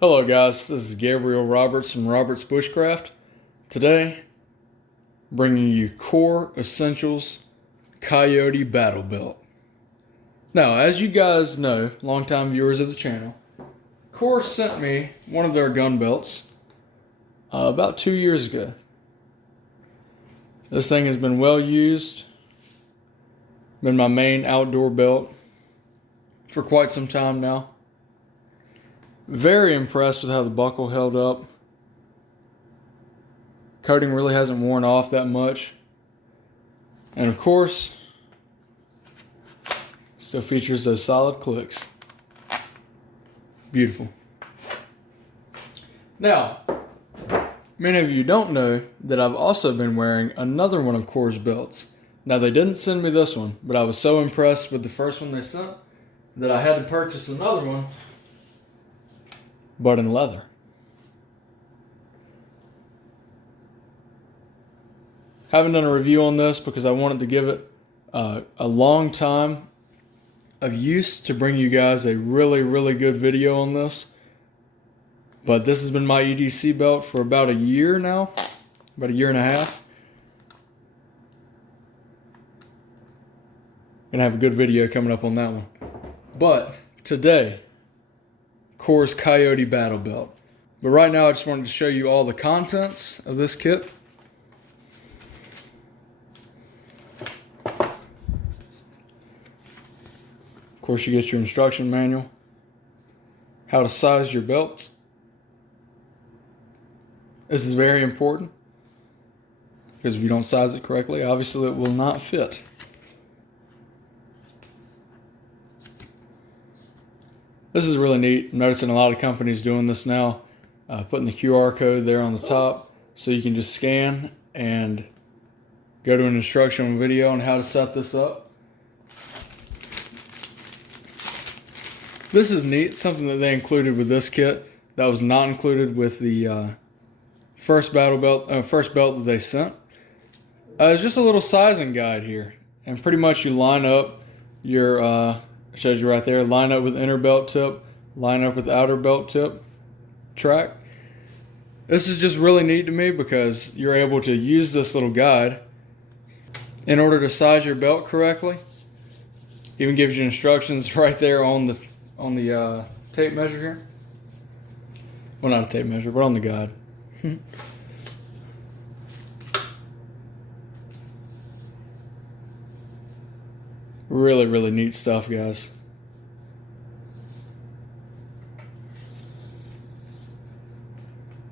Hello guys, this is Gabriel Roberts from Roberts Bushcraft. Today, bringing you Core Essentials Coyote Battle Belt. Now, as you guys know, longtime viewers of the channel, Core sent me one of their gun belts about 2 years ago. This thing has been well used, been my main outdoor belt for quite some time now. Very impressed with how the buckle held up. Coating really hasn't worn off that much. And of course, still features those solid clicks. Beautiful. Now, many of you don't know that I've also been wearing another one of Core's belts. Now, they didn't send me this one, but I was so impressed with the first one they sent that I had to purchase another one, but in leather. Haven't done a review on this because I wanted to give it a long time of use to bring you guys a really good video on this. But this has been my EDC belt for about a year now, about a year and a half. Gonna have a good video coming up on that one. But today, Core's Coyote Battle Belt. But right now I just wanted to show you all the contents of this kit. Of course, you get your instruction manual, how to size your belt. This is very important because if you don't size it correctly, obviously it will not fit. This is really neat. I'm noticing a lot of companies doing this now, putting the QR code there on the top so you can just scan and go to an instructional video on how to set this up. This is neat, something that they included with this kit that was not included with the first belt that they sent. It's just a little sizing guide here, and pretty much you line up your shows you right there, line up with inner belt tip, line up with outer belt tip track. This is just really neat to me because you're able to use this little guide in order to size your belt correctly. Even gives you instructions right there on the tape measure here. Well, not a tape measure, but on the guide. Really neat stuff, guys.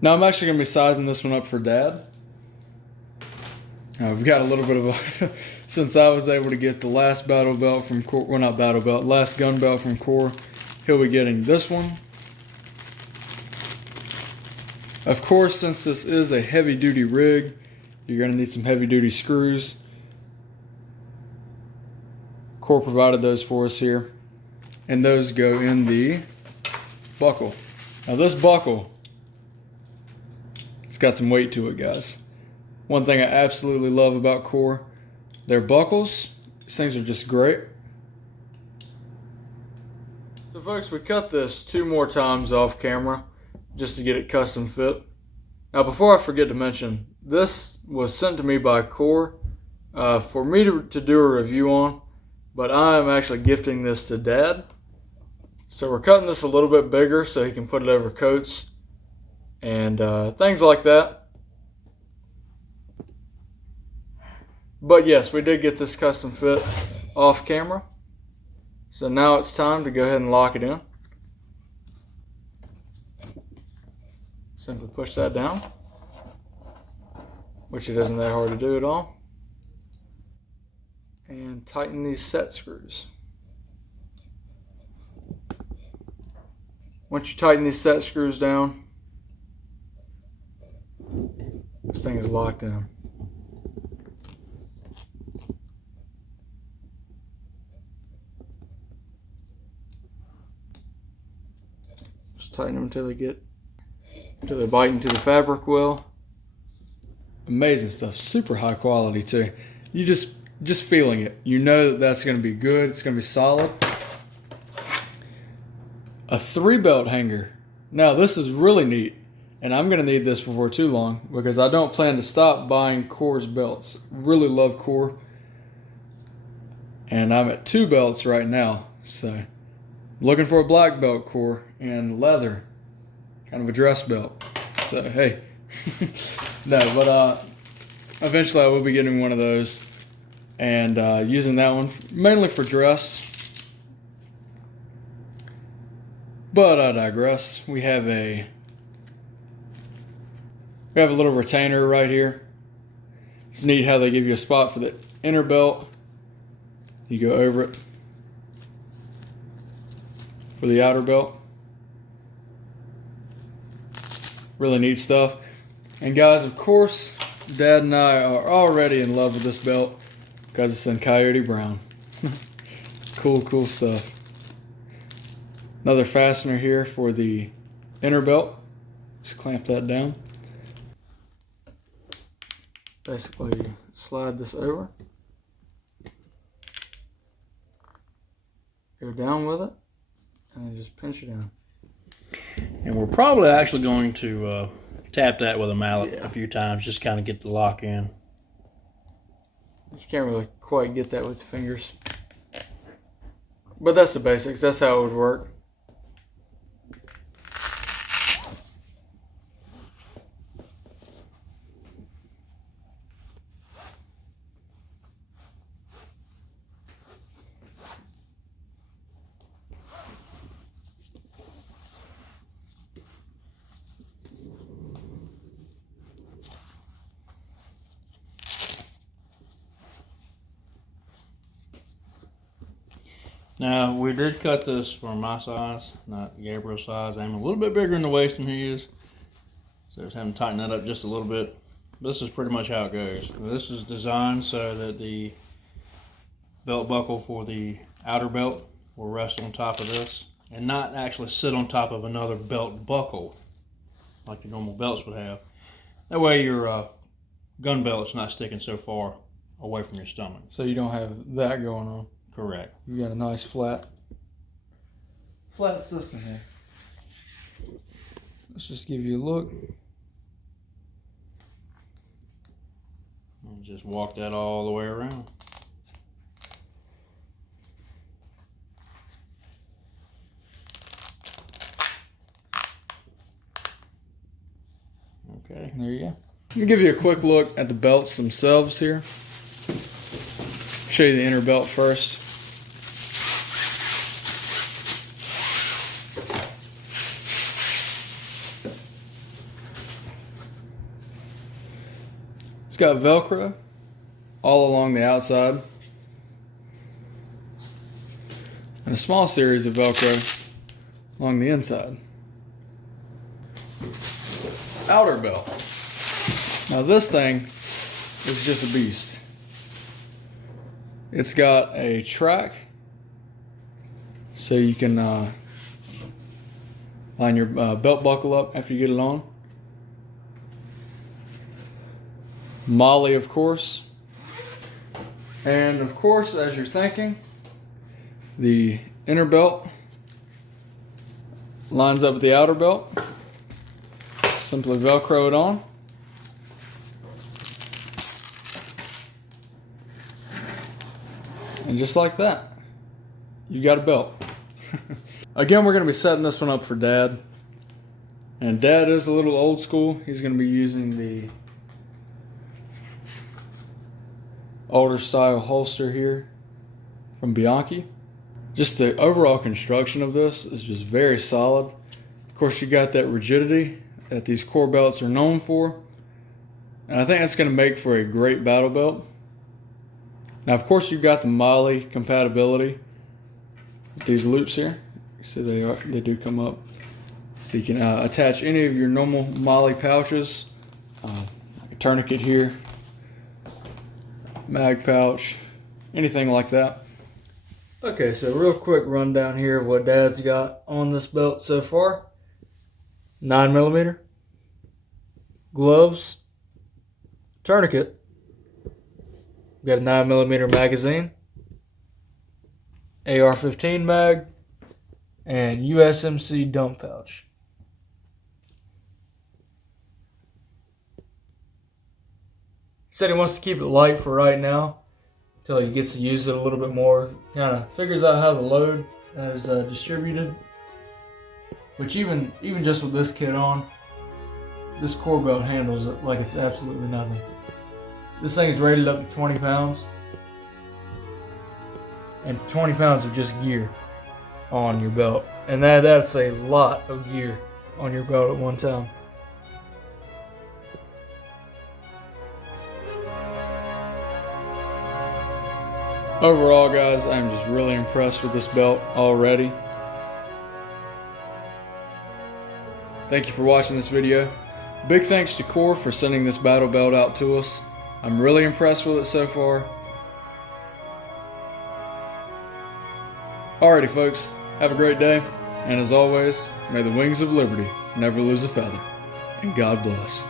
Now I'm actually going to be sizing this one up for Dad. We've got a little bit of a since I was able to get the last battle belt from Core, well, not battle belt, last gun belt from Core, he'll be getting this one. Of course, since this is a heavy duty rig, you're going to need some heavy duty screws. Core provided those for us here, and those go in the buckle. Now this buckle, it's got some weight to it, guys. One thing I absolutely love about Core, their buckles, these things are just great. So folks, we cut this 2 more times off camera just to get it custom fit. Now before I forget to mention, this was sent to me by Core for me to do a review on. But I am actually gifting this to Dad. So we're cutting this a little bit bigger so he can put it over coats and things like that. But yes, we did get this custom fit off camera. So now it's time to go ahead and lock it in. Simply push that down, which it isn't that hard to do at all. And tighten these set screws. Once you tighten these set screws down, this thing is locked in. Just tighten them until they bite into the fabric well. Amazing stuff, super high quality too. You just feeling it. You know that that's going to be good. It's going to be solid. A 3 belt hanger Now this is really neat, and I'm going to need this before too long because I don't plan to stop buying Core's belts. Really love Core, and I'm at 2 belts right now, so looking for a black belt Core and leather, kind of a dress belt. So hey, no, but eventually I will be getting one of those and using that one mainly for dress. But I digress. We have a little retainer right here. It's neat how they give you a spot for the inner belt. You go over it for the outer belt. Really neat stuff. And guys, of course, Dad and I are already in love with this belt because it's in Coyote brown. Cool stuff. Another fastener here for the inner belt. Just clamp that down. Basically slide this over. Go down with it and just pinch it down. And we're probably actually going to tap that with a mallet a few times, just kind of get the lock in. You can't really quite get that with fingers. But that's the basics. That's how it would work. Now, we did cut this for my size, not Gabriel's size. I'm a little bit bigger in the waist than he is. So just having to tighten that up just a little bit. This is pretty much how it goes. This is designed so that the belt buckle for the outer belt will rest on top of this and not actually sit on top of another belt buckle like your normal belts would have. That way your gun belt's not sticking so far away from your stomach. So you don't have that going on. Correct. You got a nice flat system here. Let's just give you a look. And just walk that all the way around. Okay. There you go. Let me give you a quick look at the belts themselves here. Show you the inner belt first. It's got Velcro all along the outside and a small series of Velcro along the inside. Outer belt. Now this thing is just a beast. It's got a track so you can line your belt buckle up after you get it on. Molly, of course. And of course, as you're thinking, the inner belt lines up with the outer belt. Simply Velcro it on. And just like that, you got a belt. Again, we're going to be setting this one up for Dad. And Dad is a little old school. He's going to be using the older style holster here from Bianchi. Just the overall construction of this is just very solid. Of course, you got that rigidity that these Core belts are known for. And I think that's going to make for a great battle belt. Now, of course, you've got the Molly compatibility with these loops here. You see they do come up. So you can attach any of your normal Molly pouches, like a tourniquet here, mag pouch, anything like that. Okay, so real quick rundown here of what Dad's got on this belt so far. 9mm, gloves, tourniquet, we got a 9mm magazine, AR-15 mag, and USMC dump pouch. said he wants to keep it light for right now until he gets to use it a little bit more. Kind of figures out how the load is distributed. Which even just with this kit on, this core belt handles it like it's absolutely nothing. This thing's rated up to 20 pounds. And 20 pounds of just gear on your belt. And that's a lot of gear on your belt at one time. Overall, guys, I'm just really impressed with this belt already. Thank you for watching this video. Big thanks to Core for sending this battle belt out to us. I'm really impressed with it so far. Alrighty folks, have a great day, and as always, may the wings of liberty never lose a feather, and God bless.